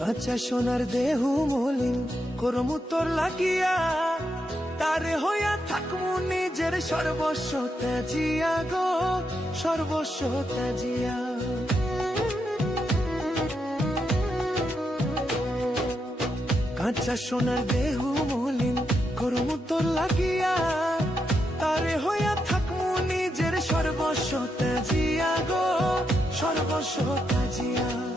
কাঁচা সোনার দেহু মলিন করমু তোর লাগিয়া। তারে হইয়া থাকমু নিজের সর্বস্ব ত্যাজিয়া গো, সর্বস্ব ত্যাজিয়া। কাঁচা সোনার দেহু মলিন করমু তোর লাগিয়া। তারে হইয়া থাকমু নিজের সর্বস্ব ত্যাজিয়া গো, সর্বস্ব ত্যাজিয়া।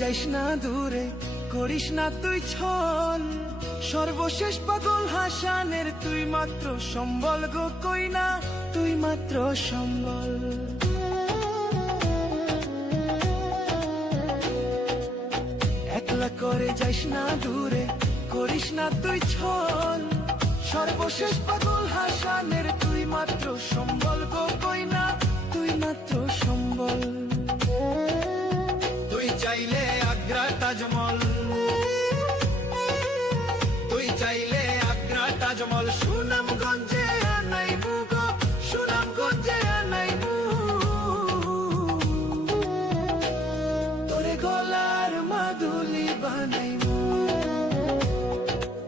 যাইস না দূরে, করিস না তুই ছল। সর্বশেষ পাগল হাসানের তুই মাত্র সম্বল গো কই না, তুই মাত্র সম্বল। একলা করে যাইস না দূরে, করিস না তুই ছল। সর্বশেষ পাগল হাসানের তুই মাত্র সম্বল গো কই না, তুই মাত্র সম্বল। সুনামগঞ্জে আনাই মুগো, সুনামগঞ্জে আনাই মু তোরে গলার বানাই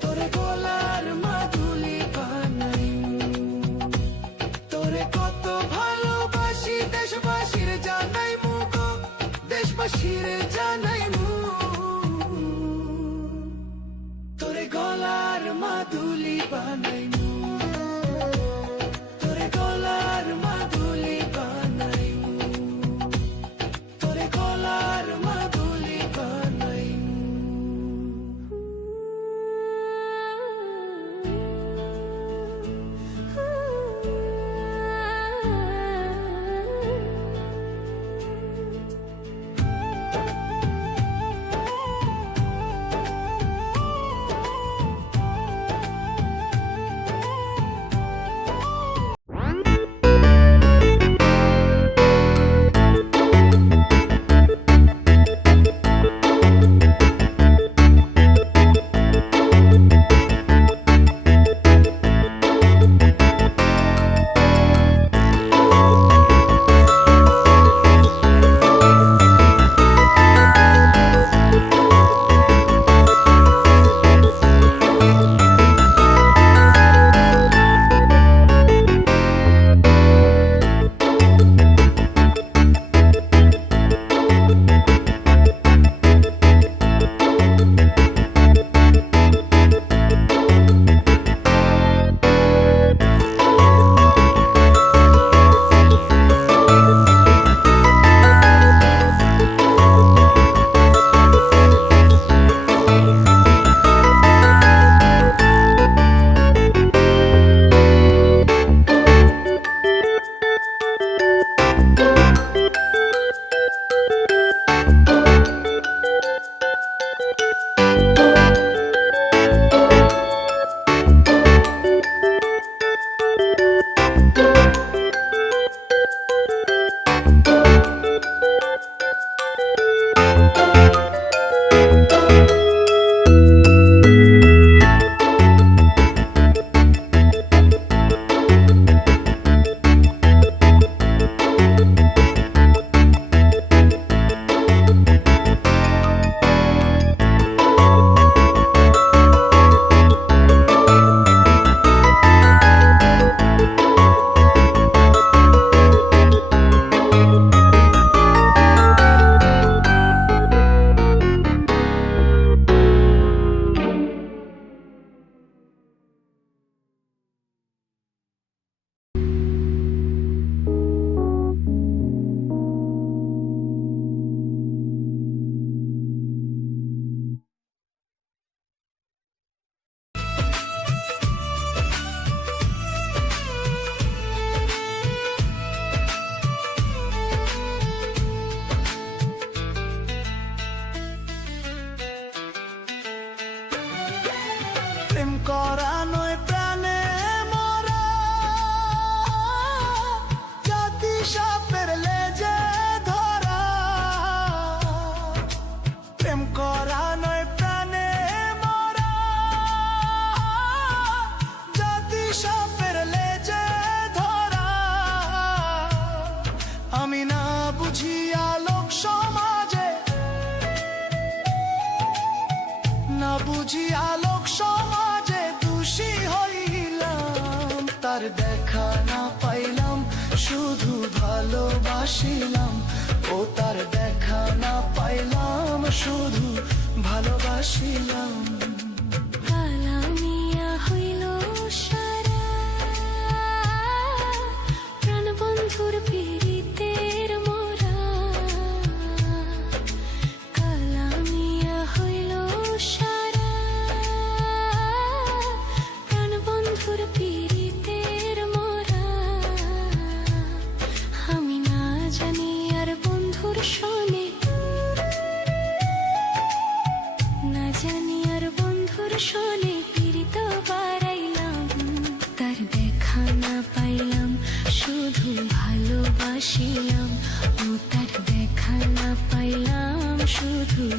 তোরে গলার তোরে কত ভালোবাসি জানাই তোরে গলার বানাই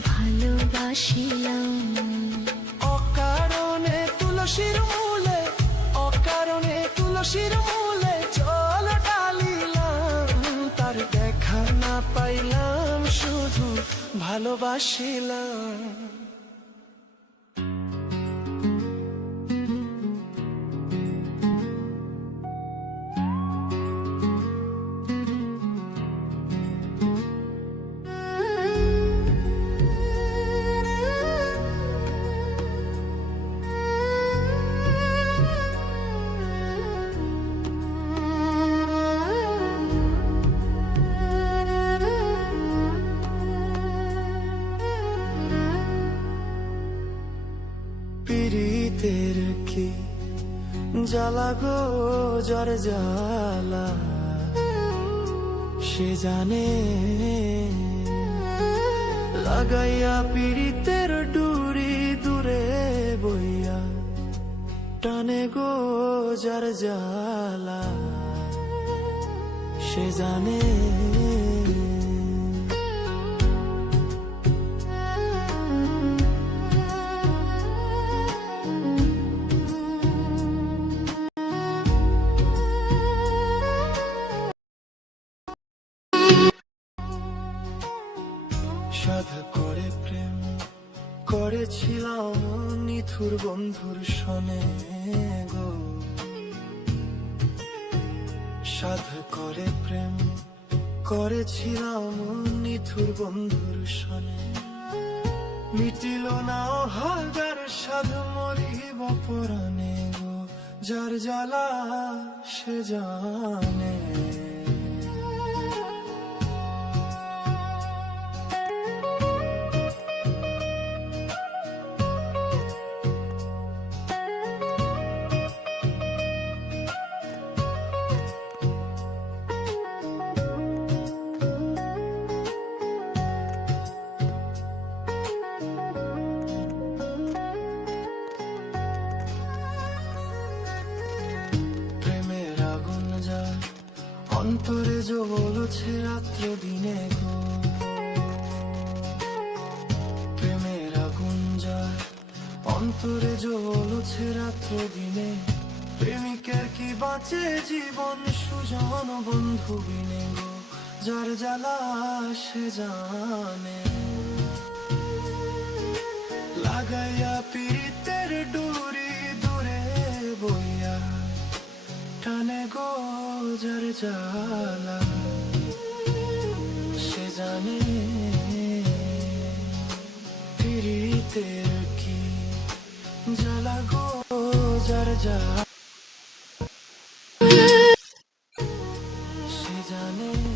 ভালোবাসিলাম। অকারণে তুলসীর মূলে অকারণে তুলসীর মূলে জল ডালিলাম তার দেখা পাইলাম শুধু ভালোবাসিলাম। জ্বালা গো, জ্বর জ্বালা, সে জানে। লাগাইয়া পীড়িতের ডুরি দূরে বইয়া টানে গো যার জ্বালা, সে জানে। নিথুর বন্ধুর সনে গো। সাধ করে প্রেম করেছিলাম নিথুর বন্ধুর সনে মিটিল না হাজার সাধ মরিব পরাণে গো, যার জ্বালা সে জানে। অন্তরে জ্বলছে রাত্র দিনে গো। প্রেমের আগুন অন্তরে জ্বলছে রাত্র দিনে। প্রেমিকের কি বাঁচে জীবন সুজন বন্ধু বিনে গো, যার জ্বালা সে জানে। লাগাইয়া পীড়িতের ডুরি টানে গো যার জ্বালা সে জানে পীড়িতের কি জ্বালা গো যার জ্বালা। সে জানে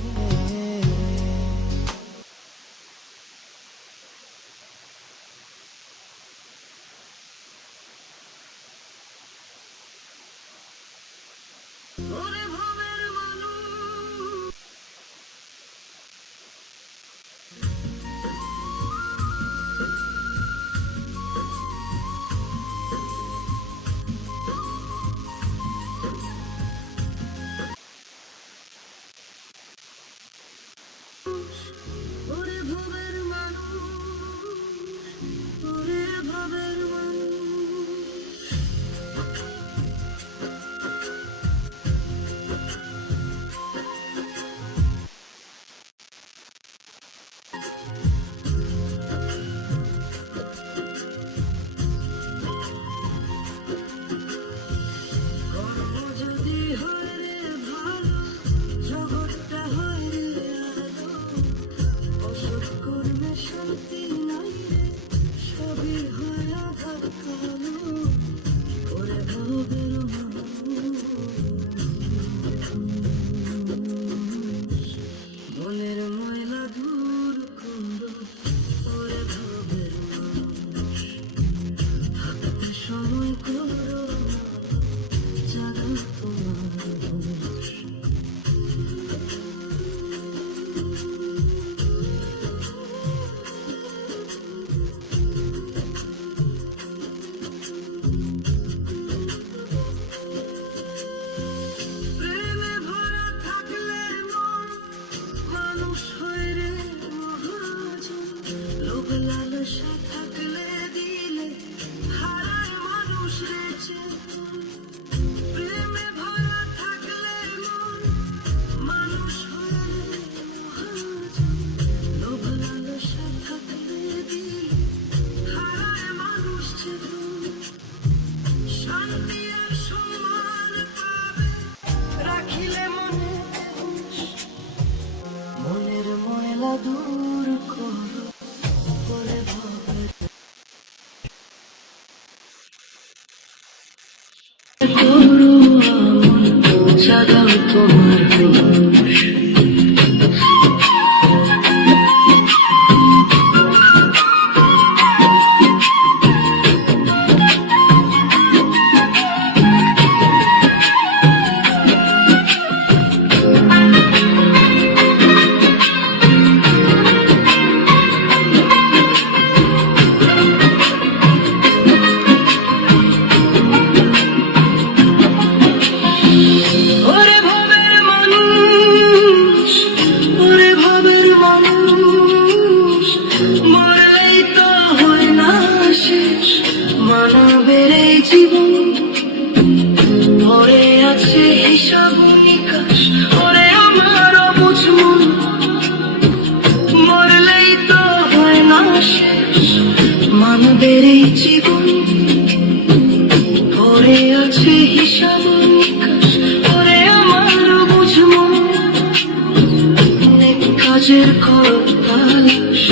যে কর তালাশ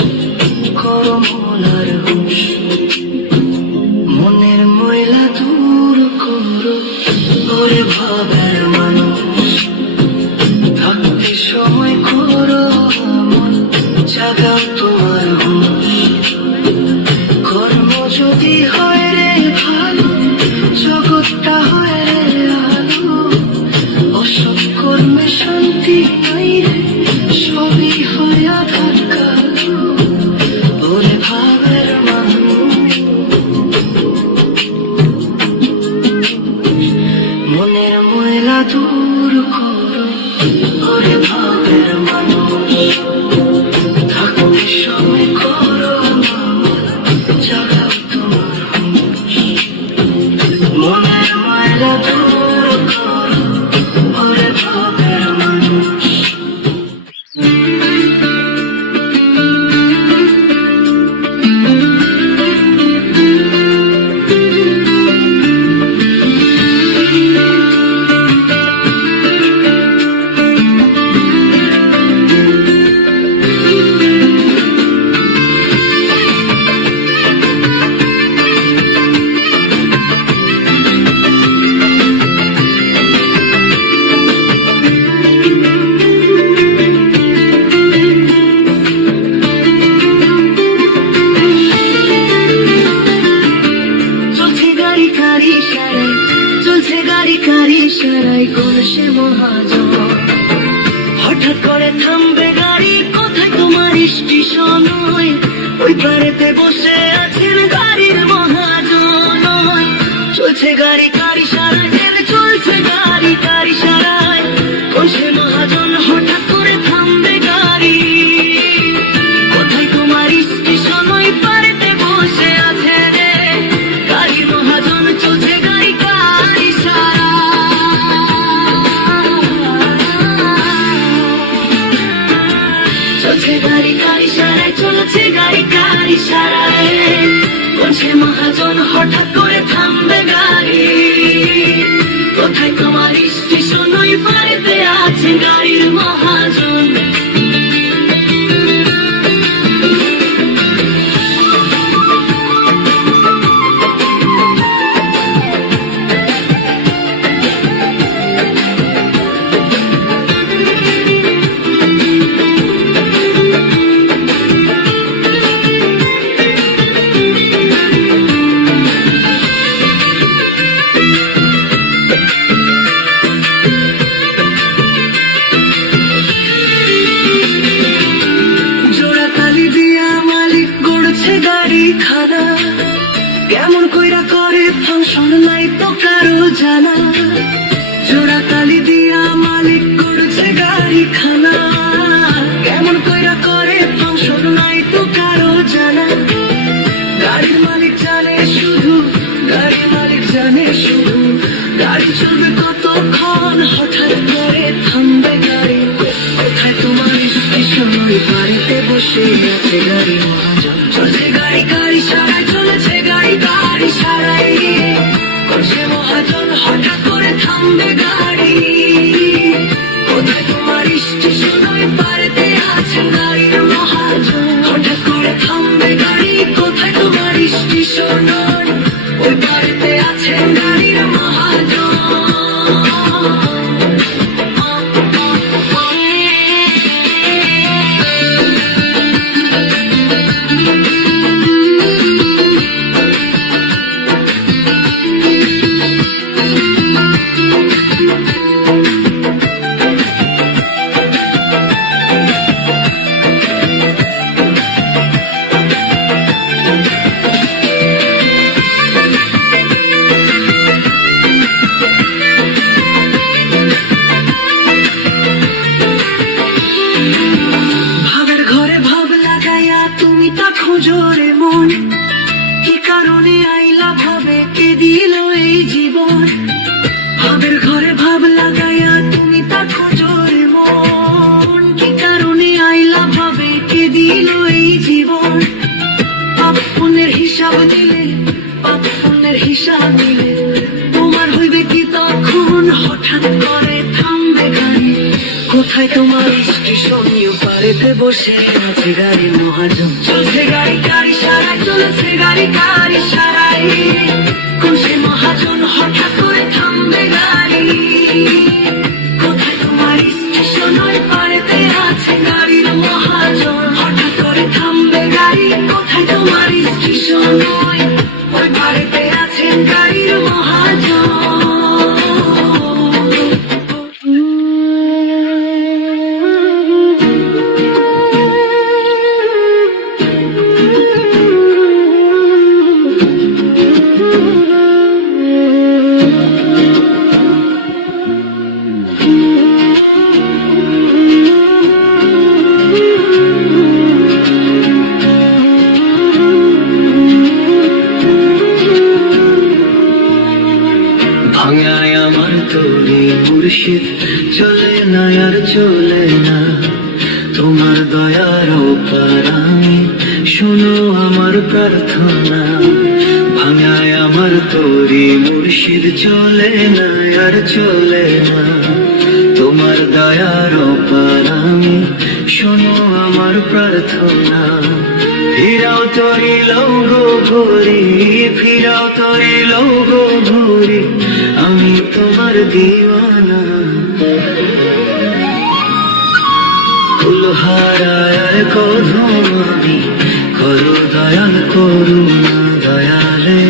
করমলার ту জানে শুধু গাড়ি চলবে কতক্ষণ? হঠাৎ করে থামবে গাড়ি। কোথায় তোমার স্টেশন? ওই বাড়িতে বসে আছে গাড়ি। মহাজন চলছে গাড়ি গাড়ি সারাই চলেছে গাড়ি গাড়ি সারাই করছে মহাজন হঠাৎ করে থামবে গাড়ি। বসে আছে গাড়ির মহাজন চলছে গাড়ি গাড়ি সারাই চলেছে গাড়ি গাড়ি সারাই। প্রার্থনা। ভাঙায় আমার তরি, মুর্শিদ চলে না, আর চলে না। তোমার দয়ার ওপার আমি, শোনো আমার প্রার্থনা। ফিরাও তরি লৌগো ভরি ফিরাও তরি লৌগো ভরি আমি তোমার দিওয়ানা। কুলহারায় কধম আমি করো দয়াল করুণা দয়ালে।